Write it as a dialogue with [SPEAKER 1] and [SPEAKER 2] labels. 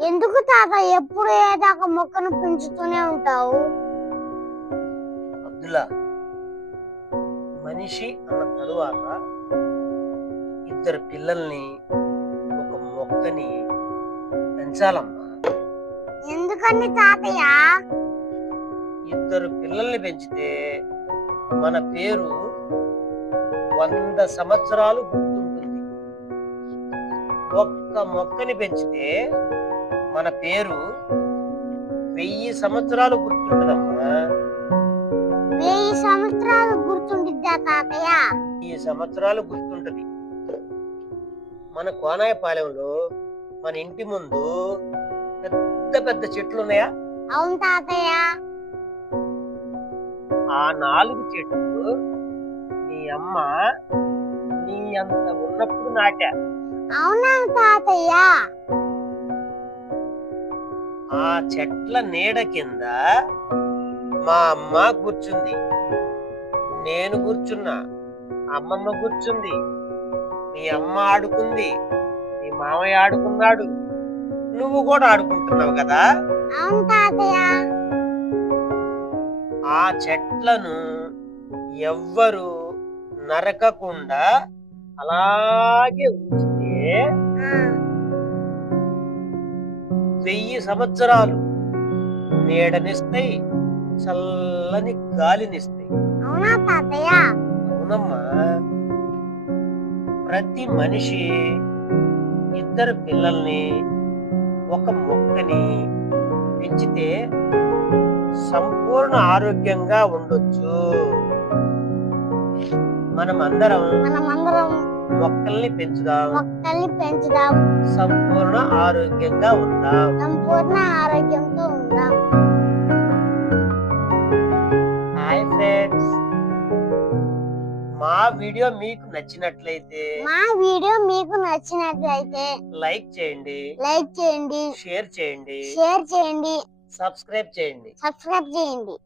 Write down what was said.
[SPEAKER 1] ఎందుకు తాత? ఎప్పుడు ఏదాకా మొక్కను పెంచుతూనే ఉంటావు?
[SPEAKER 2] అబ్దుల్లా మనిషి అన్న తరువాత ఇద్దరు పిల్లల్ని ఒక మొక్కని పెంచాలమ్మా.
[SPEAKER 1] ఎందుకని తాతయ్య?
[SPEAKER 2] ఇద్దరు పిల్లల్ని పెంచితే మన పేరు వంద సంవత్సరాలు గుర్తుంటుంది. ఒక్క మొక్కని పెంచితే మన పేరు వెయ్యి సంవత్సరాలు గుర్తుంటుందమ్మా.
[SPEAKER 1] వెయ్యి సంవత్సరాలు గుర్తుండిద్దా తాతయ్య?
[SPEAKER 2] వెయ్యి సంవత్సరాలు గుర్తుంటది. మన కోనాయపాలెంలో మన ఇంటి ముందు పెద్ద పెద్ద చెట్లు ఉన్నాయా
[SPEAKER 1] అవును తాతయ్య.
[SPEAKER 2] ఆ నాలుగు చెట్లు నీ అమ్మ నీ అంత ఉన్నప్పుడు నాటా.
[SPEAKER 1] అవునా తాతయ్య?
[SPEAKER 2] చెట్ల నీడ కింద మా అమ్మ కూర్చుంది. నేను కూర్చున్నా. అమ్మమ్మ కూర్చుంది. మీ అమ్మ ఆడుకుంది. మీ మామయ్య ఆడుకున్నాడు. నువ్వు కూడా ఆడుకుంటున్నావు కదా? ఆ చెట్లను ఎవ్వరు నరకకుండా అలాగే ఉంచితే వెయ్యి సంవత్సరాలు నీడనిస్తాయి చల్లని గాలినిస్తాయి అవునమ్మా. ప్రతి మనిషి ఇద్దరు పిల్లల్ని ఒక మొక్కని పెంచితే సంపూర్ణ ఆరోగ్యంగా ఉండొచ్చు. మనం అందరం
[SPEAKER 1] మనమందరం
[SPEAKER 2] మొక్కల్ని పెంచుదాం.
[SPEAKER 1] మొక్కల్ని పెంచుదాం.
[SPEAKER 2] సంపూర్ణ ఆరోగ్యంగా ఉందాం.
[SPEAKER 1] సంపూర్ణ ఆరోగ్యంతో ఉందాం.
[SPEAKER 2] హాయ్ ఫ్రెండ్స్ మా వీడియో మీకు నచ్చినట్లయితే
[SPEAKER 1] మా వీడియో మీకు నచ్చినట్లయితే
[SPEAKER 2] లైక్ చేయండి.
[SPEAKER 1] లైక్ చేయండి.
[SPEAKER 2] షేర్ చేయండి.
[SPEAKER 1] షేర్ చేయండి.
[SPEAKER 2] సబ్స్క్రైబ్ చేయండి.
[SPEAKER 1] సబ్స్క్రైబ్ చేయండి.